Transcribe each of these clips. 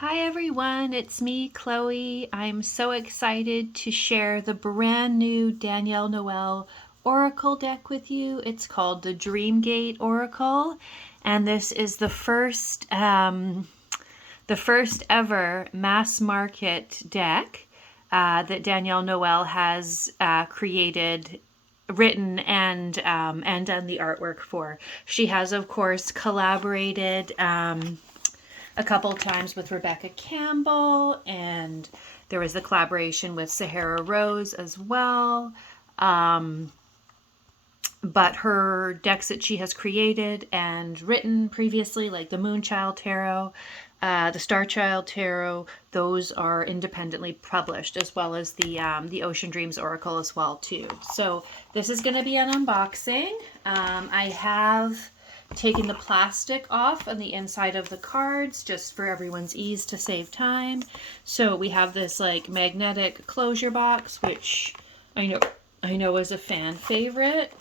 Hi everyone, it's me, Chloe. I'm so excited to share the brand new Danielle Noel Oracle deck with you. It's called the Dreamgate Oracle, and this is the first ever mass market deck that Danielle Noel has created, written, and done the artwork for. She has, of course, collaborated a couple times with Rebecca Campbell, and there was the collaboration with Sahara Rose as well. But her decks that she has created and written previously, like the Moonchild Tarot, the Starchild Tarot, those are independently published, as well as the Ocean Dreams Oracle as well too. So this is going to be an unboxing. I have taken the plastic off on the inside of the cards just for everyone's ease to save time. So we have this like magnetic closure box, which I know is a fan favorite.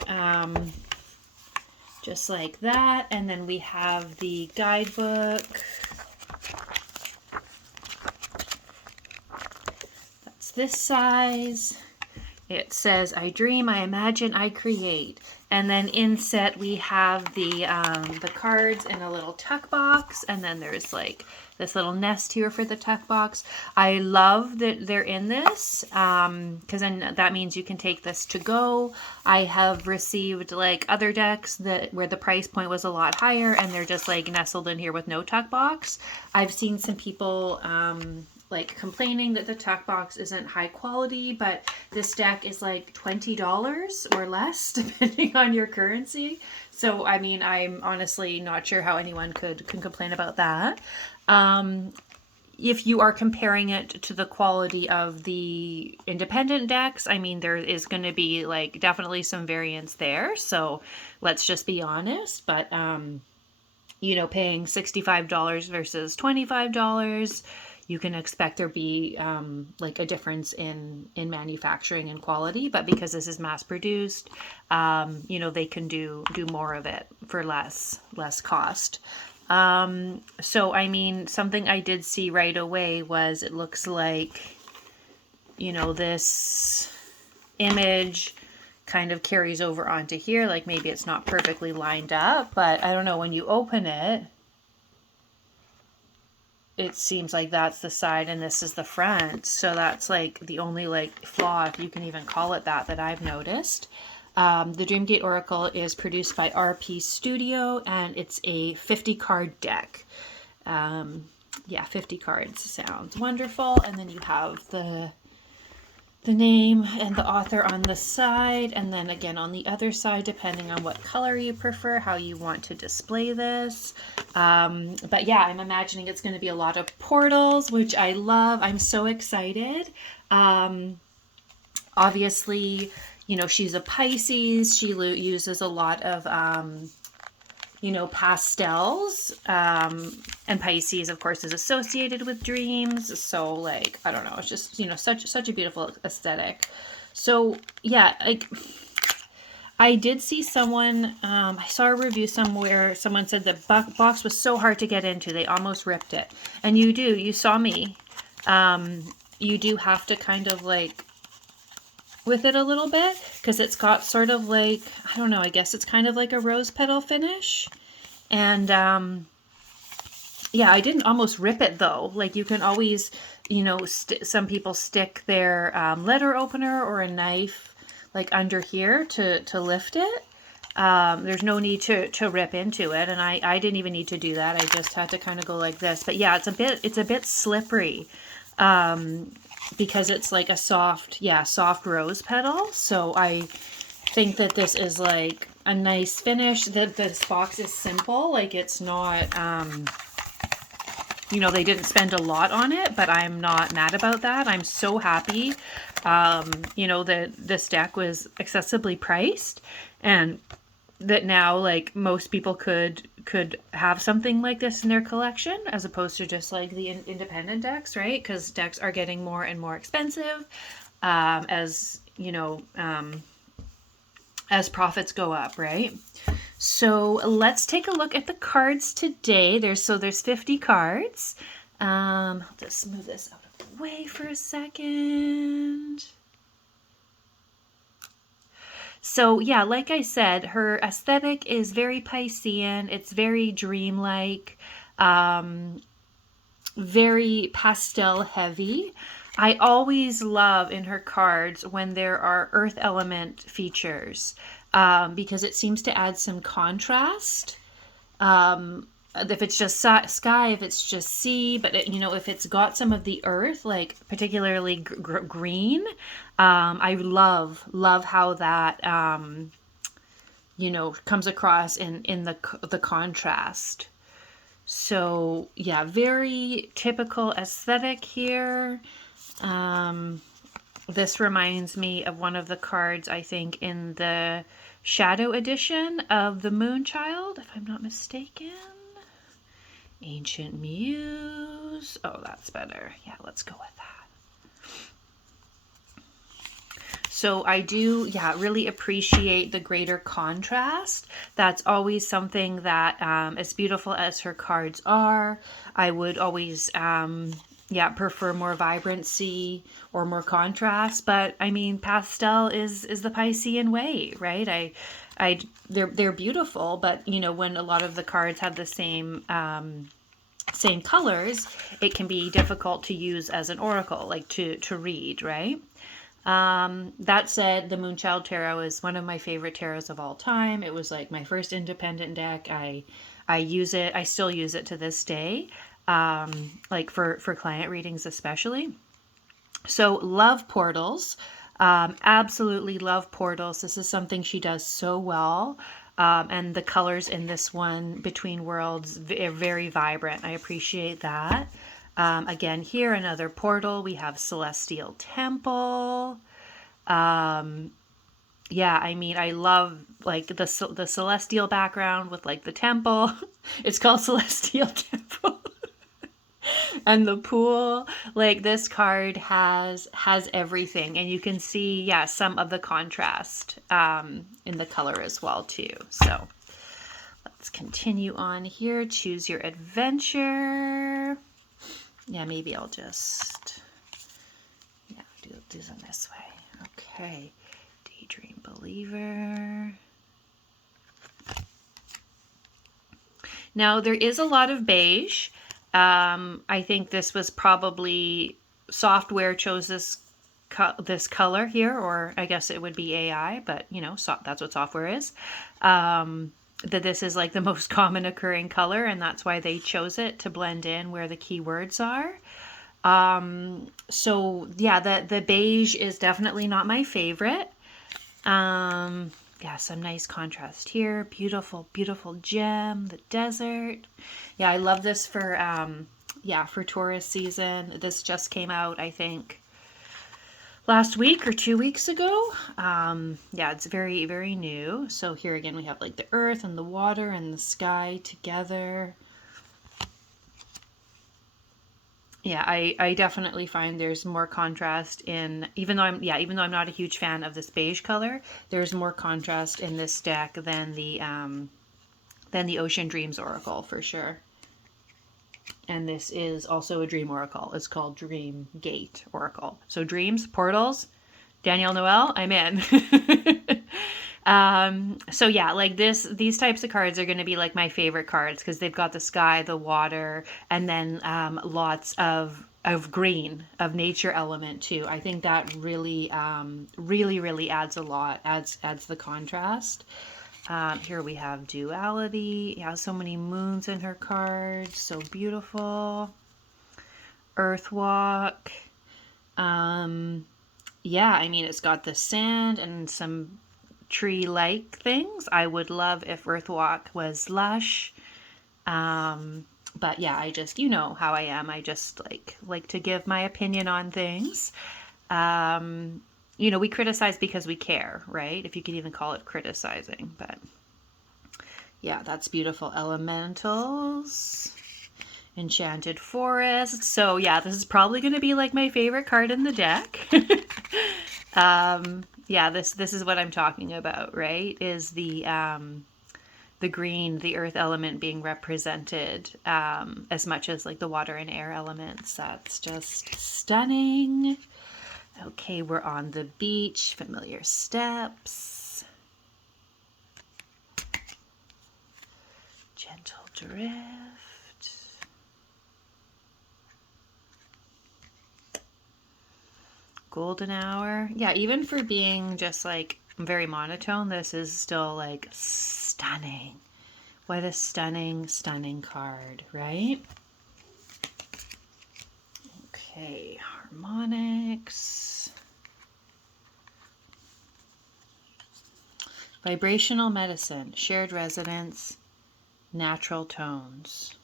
Just like that. And then we have the guidebook. That's this size. It says, I dream, I imagine, I create. And then inset we have the cards in a little tuck box, and then there's like this little nest here for the tuck box. I love that they're in this because then that means you can take this to go. I have received like other decks that where the price point was a lot higher and they're just like nestled in here with no tuck box. I've seen some people like complaining that the tuck box isn't high quality, but this deck is like $20 or less depending on your currency. So I mean, I'm honestly not sure how anyone can complain about that. If you are comparing it to the quality of the independent decks, I mean, there is going to be like definitely some variance there. So let's just be honest. But you know, paying $65 versus $25, you can expect there be like a difference in manufacturing and quality. But because this is mass produced, you know, they can do more of it for less cost. So I mean, something I did see right away was it looks like, you know, this image kind of carries over onto here. Like maybe it's not perfectly lined up, but I don't know, when you open it, it seems like that's the side and this is the front. So that's like the only like flaw, if you can even call it that I've noticed. The Dreamgate Oracle is produced by RP Studio and it's a 50 card deck. Yeah, 50 cards sounds wonderful. And then you have the name and the author on the side, and then again on the other side, depending on what color you prefer, how you want to display this. But yeah, I'm imagining it's going to be a lot of portals, which I love. I'm so excited. Obviously, you know, she's a Pisces. She uses a lot of you know, pastels, and Pisces, of course, is associated with dreams. So, like, I don't know, it's just, you know, such a beautiful aesthetic. So, yeah, like, I did see someone, I saw a review somewhere, someone said the box was so hard to get into, they almost ripped it. And you saw me. You do have to kind of, like, with it a little bit because it's got sort of like, I don't know, I guess it's kind of like a rose petal finish. And yeah, I didn't almost rip it though. Like you can always, you know, some people stick their letter opener or a knife like under here to lift it. There's no need to rip into it, and I didn't even need to do that. I just had to kind of go like this. But yeah, it's a bit slippery. Because it's like a soft rose petal. So I think that this is like a nice finish. That this box is simple. Like it's not, you know, they didn't spend a lot on it, but I'm not mad about that. I'm so happy, you know, that this deck was accessibly priced and that now like most people could have something like this in their collection as opposed to just like the independent decks, right? Because decks are getting more and more expensive as you know, as profits go up, right? So let's take a look at the cards today. There's 50 cards. I'll just move this out of the way for a second. So yeah, like I said, her aesthetic is very Piscean. It's very dreamlike, very pastel heavy. I always love in her cards when there are earth element features, because it seems to add some contrast. If it's just sky, if it's just sea, but if it's got some of the earth, like particularly green, I love how that comes across in the contrast. So yeah, very typical aesthetic here. This reminds me of one of the cards, I think, in the Shadow edition of the Moonchild, if I'm not mistaken. Ancient Muse. Oh, that's better. Yeah, let's go with that. So I do, yeah, really appreciate the greater contrast. That's always something that, as beautiful as her cards are, I would always, prefer more vibrancy or more contrast. But I mean, pastel is the Piscean way, right? They're beautiful, but when a lot of the cards have the same colors, it can be difficult to use as an oracle, like to read, right? That said, the Moonchild Tarot is one of my favorite tarots of all time. It was like my first independent deck. I use it. I still use it to this day, like for client readings especially. So love portals. Absolutely love portals. This is something she does so well. And the colors in this one, Between Worlds, are very vibrant. I appreciate that. Again, here, another portal. We have Celestial Temple. Yeah, I mean, I love like the celestial background with like the temple. It's called Celestial Temple. And the pool, like this card has everything, and you can see, yeah, some of the contrast in the color as well too. So let's continue on here. Choose your adventure. Yeah, maybe I'll just do them this way. Okay, Daydream Believer. Now there is a lot of beige. I think this was probably software chose this color here, or I guess it would be AI, but that's what software is. That this is like the most common occurring color, and that's why they chose it to blend in where the keywords are. So yeah, the beige is definitely not my favorite. Yeah, some nice contrast here. Beautiful, beautiful gem, the desert. Yeah, I love this for tourist season. This just came out, I think, last week or 2 weeks ago. Yeah, it's very, very new. So here again, we have like the earth and the water and the sky together. Yeah, I definitely find there's more contrast in, even though I'm not a huge fan of this beige color, there's more contrast in this deck than the Ocean Dreams Oracle for sure. And this is also a dream oracle. It's called Dreamgate Oracle. So dreams, portals, Danielle Noel, I'm in. So yeah, like these types of cards are going to be like my favorite cards because they've got the sky, the water, and then lots of green, of nature element too. I think that really, really adds a lot, adds the contrast. Here we have duality. Yeah, so many moons in her cards. So beautiful. Earthwalk. Yeah, I mean, it's got the sand and some tree-like things. I would love if Earthwalk was lush. But yeah, I just, how I am. I just like to give my opinion on things. We criticize because we care, right? If you could even call it criticizing. But yeah, that's beautiful. Elementals. Enchanted Forest. So yeah, this is probably going to be like my favorite card in the deck. Yeah, this is what I'm talking about, right? Is the the green, the earth element being represented as much as like the water and air elements. That's just stunning. Okay, we're on the beach, familiar steps. Gentle drift. Golden hour. Yeah, even for being just like very monotone, this is still like stunning. What a stunning, stunning card, right? Okay, harmonics. Vibrational medicine, shared resonance, natural tones.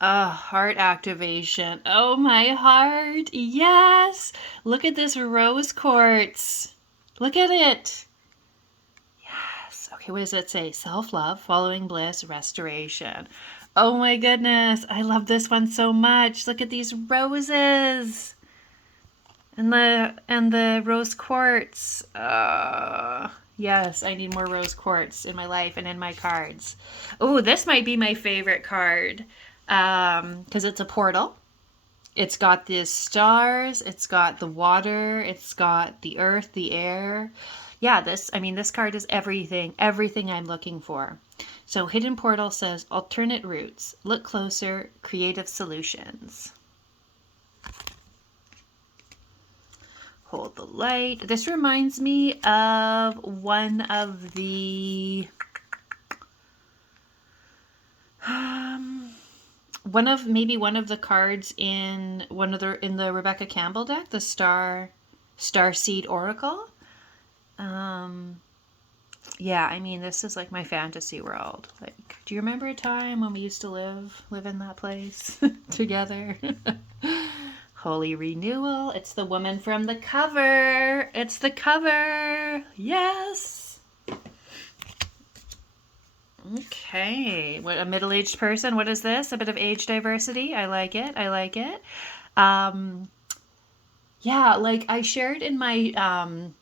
Heart activation. Oh, my heart. Yes. Look at this rose quartz. Look at it. Yes. Okay, what does it say? Self-love, following bliss, restoration. Oh my goodness. I love this one so much. Look at these roses. And the rose quartz. Yes, I need more rose quartz in my life and in my cards. Oh, this might be my favorite card. Because it's a portal. It's got the stars, it's got the water, it's got the earth, the air. Yeah, this card is everything I'm looking for. So Hidden Portal says alternate routes, look closer, creative solutions. Hold the light. This reminds me of one of the one of the cards in the Rebecca Campbell deck, the Starseed Oracle. Yeah, I mean, this is like my fantasy world. Like, do you remember a time when we used to live in that place together? Holy Renewal. It's the woman from the cover. It's the cover. Yes. Okay. What, a middle-aged person? What is this? A bit of age diversity. I like it. I like it. Yeah, like I shared in my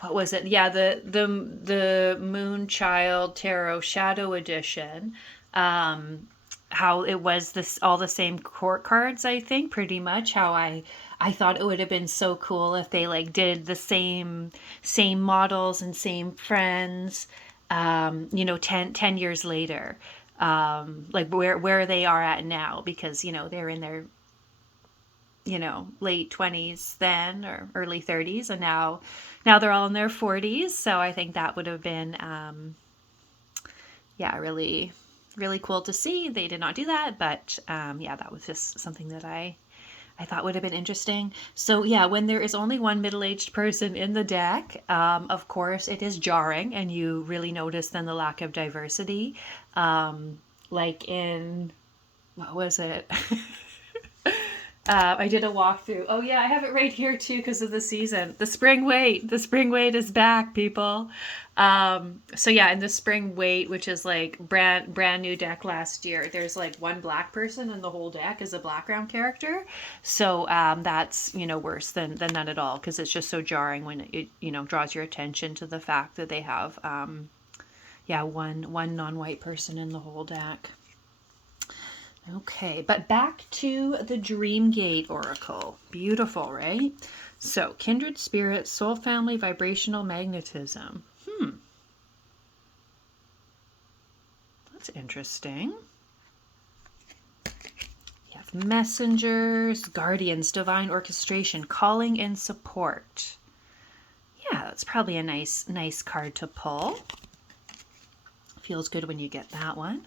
what was it? Yeah, the Moonchild Tarot Shadow Edition. How it was this all the same court cards, I think, pretty much. How I thought it would have been so cool if they like did the same models and same friends, 10 years later, like where they are at now, because they're in their late 20s then, or early 30s, and now they're all in their 40s. So I think that would have been really, really cool to see. They did not do that, but that was just something that I thought would have been interesting. So yeah, when there is only one middle-aged person in the deck, of course it is jarring, and you really notice then the lack of diversity. Like in, what was it? I did a walkthrough. Oh yeah, I have it right here too because of the season. The Spring Wait. The Spring Wait is back, people. So yeah, in the Spring Wait, which is like brand new deck last year, there's like one black person in the whole deck as a background character. So that's worse than none at all, because it's just so jarring when it draws your attention to the fact that they have one non-white person in the whole deck. Okay, but back to the Dreamgate Oracle. Beautiful, right? So, kindred spirit, soul family, vibrational magnetism. That's interesting. You have messengers, guardians, divine orchestration, calling and support. Yeah, that's probably a nice card to pull. Feels good when you get that one.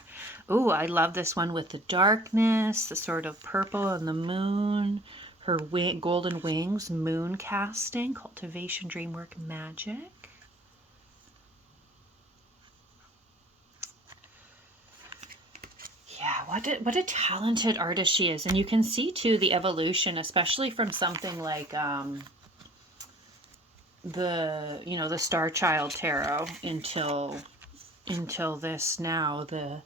Oh, I love this one with the darkness, the sort of purple and the moon, her golden wings, moon casting, cultivation, dreamwork, magic. Yeah, what a talented artist she is. And you can see too the evolution, especially from something like the Star Child Tarot until this now, the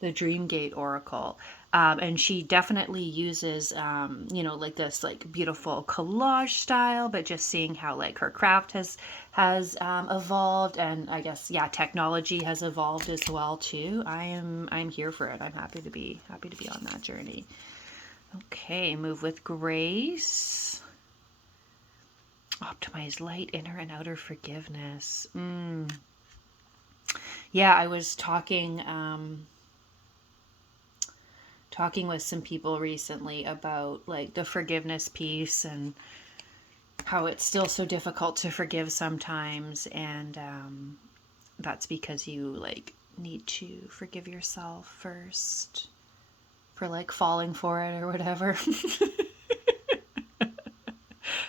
the Dreamgate oracle. And she definitely uses, like this like beautiful collage style, but just seeing how like her craft has evolved, and I guess technology has evolved as well too. I'm here for it. I'm happy to be on that journey. Okay, move with grace. Optimize light, inner and outer forgiveness. Yeah, I was talking with some people recently about like the forgiveness piece and how it's still so difficult to forgive sometimes, and that's because you like need to forgive yourself first for like falling for it or whatever.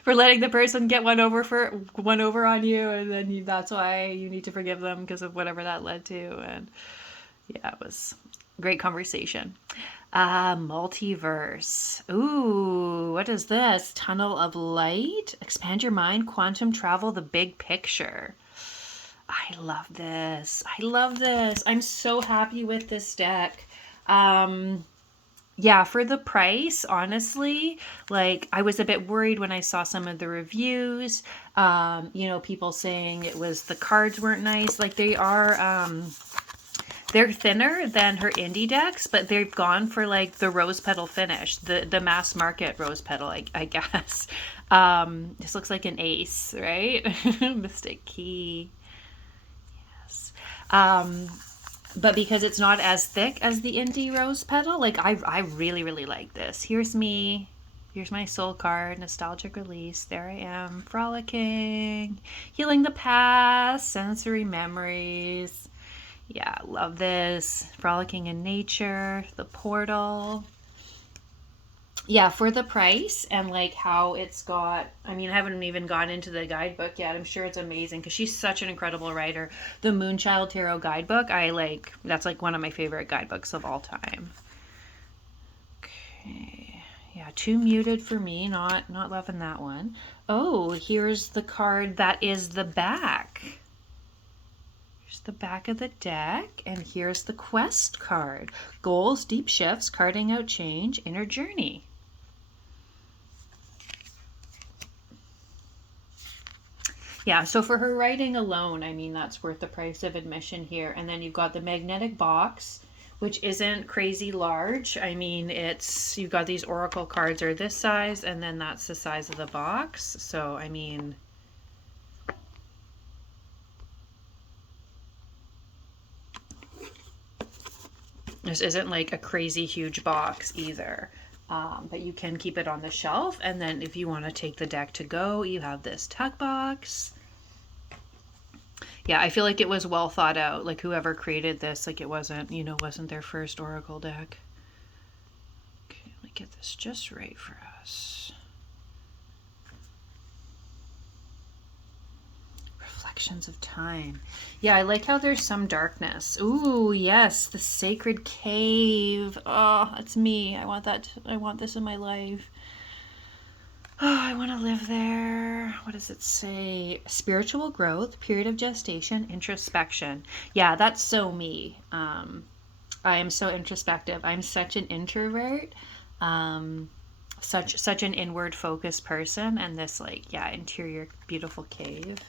For letting the person get one over on you, and then that's why you need to forgive them because of whatever that led to. And yeah, it was a great conversation. Multiverse. Ooh, what is this? Tunnel of light. Expand your mind. Quantum travel. The big picture. I love this. I'm so happy with this deck. Yeah, for the price, honestly, like I was a bit worried when I saw some of the reviews. People saying the cards weren't nice. Like they are, they're thinner than her indie decks, but they've gone for like the rose petal finish, the mass market rose petal, I guess. This looks like an ace, right? Mystic Key. Yes. But because it's not as thick as the indie rose petal, like I really, really like this. Here's me. Here's my soul card, nostalgic release. There I am, frolicking, healing the past, sensory memories. Yeah, love this. Frolicking in nature, the portal. Yeah, for the price and like how it's got, I mean, I haven't even gone into the guidebook yet. I'm sure it's amazing because she's such an incredible writer. The Moonchild Tarot guidebook, that's like one of my favorite guidebooks of all time. Okay. Yeah, too muted for me. Not loving that one. Oh, here's the card that is the back. Here's the back of the deck, and here's the quest card. Goals, deep shifts, carding out change, inner journey. Yeah, so for her writing alone, I mean, that's worth the price of admission here. And then you've got the magnetic box, which isn't crazy large. I mean, you've got these oracle cards are this size, and then that's the size of the box. So, I mean, this isn't like a crazy huge box either. But you can keep it on the shelf. And then if you want to take the deck to go, you have this tuck box. Yeah, I feel like it was well thought out. Like whoever created this, like it wasn't their first oracle deck. Okay, let me get this just right for us. Reflections of time. Yeah, I like how there's some darkness. Ooh, yes, the sacred cave. Oh, that's me. I want this in my life. Oh, I want to live there. What does it say? Spiritual growth, period of gestation, introspection. Yeah, that's so me. I am so introspective. I'm such an introvert. Such an inward focused person, and this interior beautiful cave.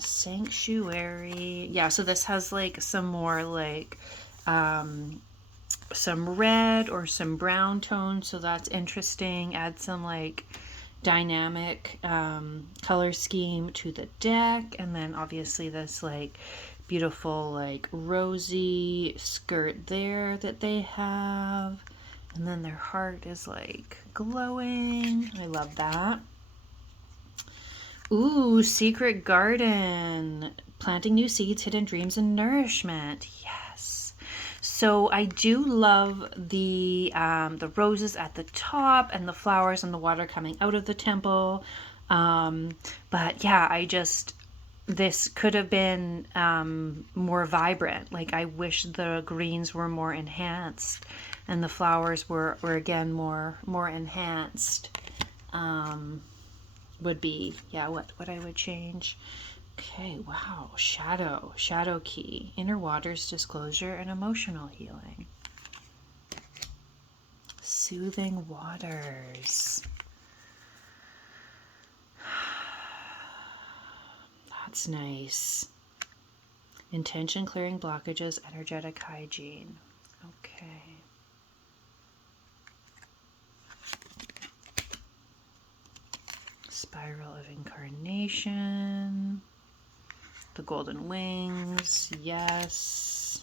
Sanctuary. Yeah, so this has like some more like some red or some brown tones, so that's interesting. Add some like dynamic color scheme to the deck, and then obviously this like beautiful like rosy skirt there that they have, and then their heart is like glowing. I love that. Ooh, secret garden, planting new seeds, hidden dreams, and nourishment. Yes. So I do love the roses at the top and the flowers and the water coming out of the temple. But yeah, this could have been more vibrant. Like I wish the greens were more enhanced and the flowers were again more enhanced. Would be what I would change. Okay, wow. Shadow key. Inner waters, disclosure, and emotional healing. Soothing waters. That's nice. Intention clearing blockages, energetic hygiene. Okay. Spiral of incarnation. The golden wings. Yes.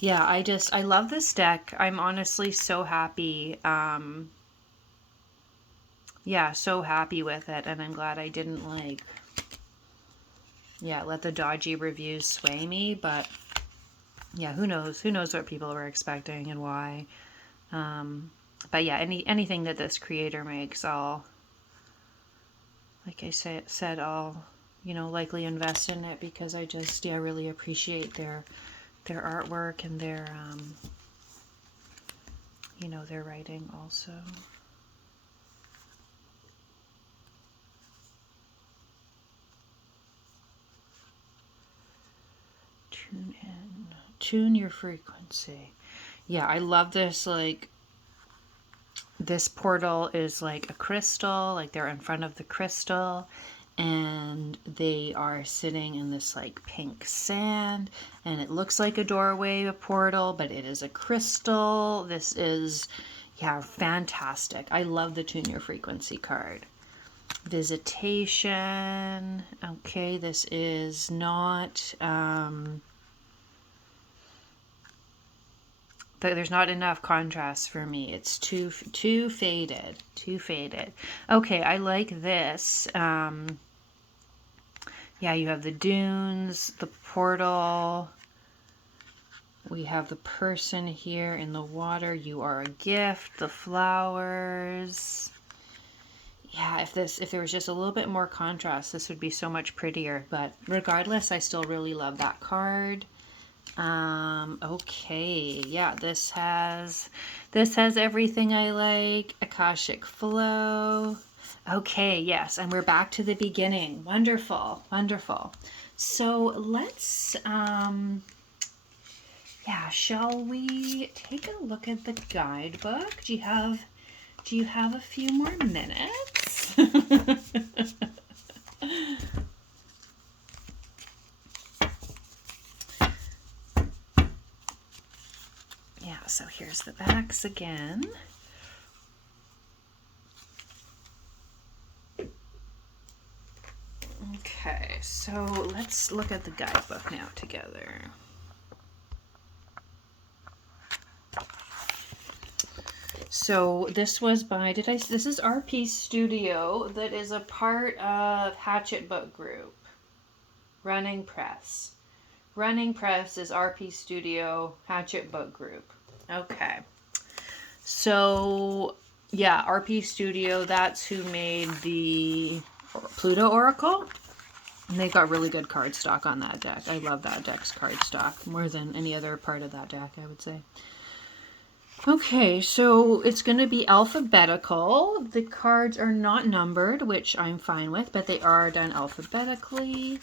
Yeah, I love this deck. I'm honestly so happy. Yeah, so happy with it, and I'm glad I didn't let the dodgy reviews sway me, but yeah, who knows what people were expecting and why. But yeah, anything that this creator makes, I'll, like I said, I'll, likely invest in it, because I just, really appreciate their artwork and their, their writing also. Tune in. Tune your frequency. Yeah, I love this, this portal is like a crystal, like they're in front of the crystal, and they are sitting in this like pink sand, and it looks like a doorway, a portal, but it is a crystal. This is, fantastic. I love the Tune Your Frequency card. Visitation. Okay, this is not, there's not enough contrast for me. It's too faded. Okay, I like this. Yeah, you have the dunes, the portal. We have the person here in the water. You are a gift. The flowers. Yeah, if there was just a little bit more contrast, this would be so much prettier. But regardless, I still really love that card. Okay, yeah, this has everything I like. Akashic flow. Okay, yes, and we're back to the beginning. Wonderful. So let's, shall we take a look at the guidebook? Do you have a few more minutes? Yeah, so here's the backs again. Okay, so let's look at the guidebook now together. So this was by, this is RP Studio, that is a part of Hatchet Book Group. Running Press. Running Press is RP Studio, Hatchet Book Group. Okay. So, yeah, RP Studio, that's who made the Pluto Oracle. And they've got really good cardstock on that deck. I love that deck's cardstock more than any other part of that deck, I would say. Okay, so it's going to be alphabetical. The cards are not numbered, which I'm fine with, but they are done alphabetically.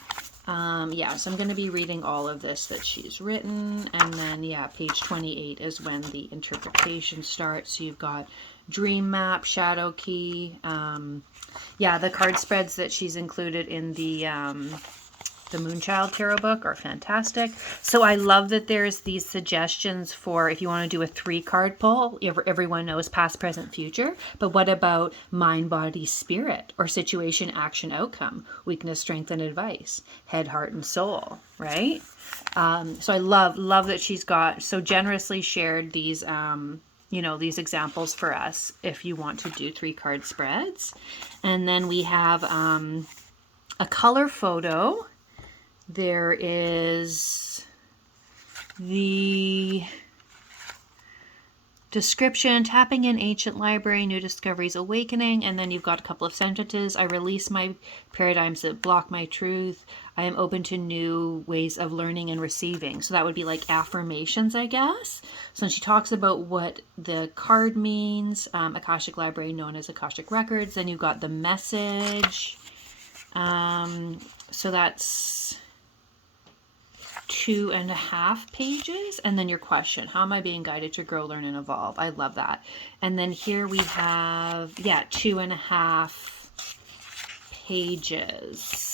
So I'm going to be reading all of this that she's written, and then, page 28 is when the interpretation starts. So you've got Dream Map, Shadow Key. The card spreads that she's included in the Moonchild Tarot book are fantastic. So I love that there's these suggestions for if you want to do a 3-card pull. Everyone knows past, present, future. But what about mind, body, spirit, or situation, action, outcome, weakness, strength, and advice, head, heart, and soul, right? So I love that she's got so generously shared these, these examples for us if you want to do 3-card spreads. And then we have a color photo. There is the description, tapping in ancient library, new discoveries, awakening, and then you've got a couple of sentences. I release my paradigms that block my truth. I am open to new ways of learning and receiving. So that would be like affirmations, I guess. So she talks about what the card means, Akashic Library known as Akashic Records. Then you've got the message. So that's 2.5 pages. And then your question, how am I being guided to grow, learn, and evolve? I love that. And then here we have, yeah, 2.5 pages.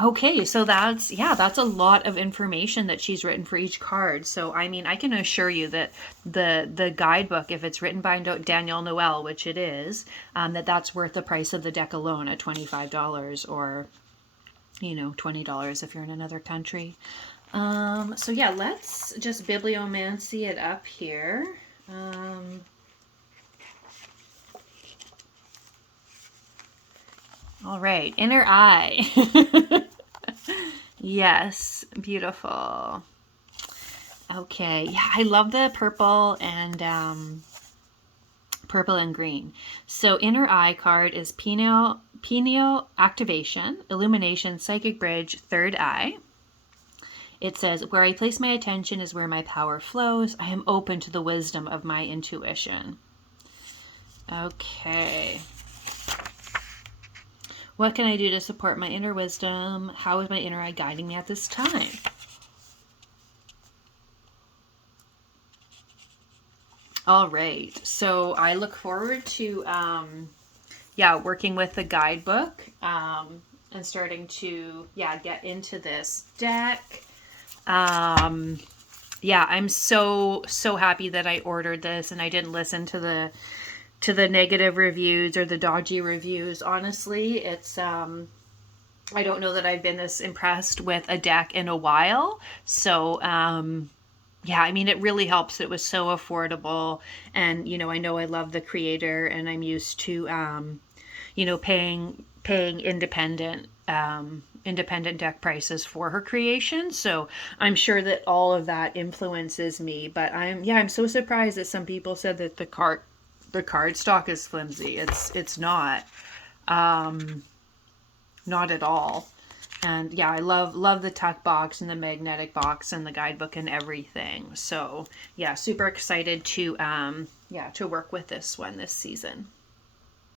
Okay, so that's a lot of information that she's written for each card. So, I mean, I can assure you that the guidebook, if it's written by Danielle Noel, which it is, that's worth the price of the deck alone at $25, or, you know, $20 if you're in another country. So yeah, let's just bibliomancy it up here. All right, inner eye. Yes, beautiful. Okay, yeah, I love the purple and green. So inner eye card is pineal activation, illumination, psychic bridge, third eye. It says, where I place my attention is where my power flows. I am open to the wisdom of my intuition. Okay. What can I do to support my inner wisdom? How is my inner eye guiding me at this time? All right. So I look forward to, working with the guidebook and starting to, get into this deck. I'm so happy that I ordered this and I didn't listen to the negative reviews or the dodgy reviews. Honestly, it's I don't know that I've been this impressed with a deck in a while. So I mean, it really helps. It was so affordable, and I know I love the creator, and I'm used to paying independent deck prices for her creation. So I'm sure that all of that influences me. But I'm so surprised that some people said that the card stock is flimsy. It's not. Not at all. And yeah, I love the tuck box and the magnetic box and the guidebook and everything. So yeah, super excited to work with this one this season.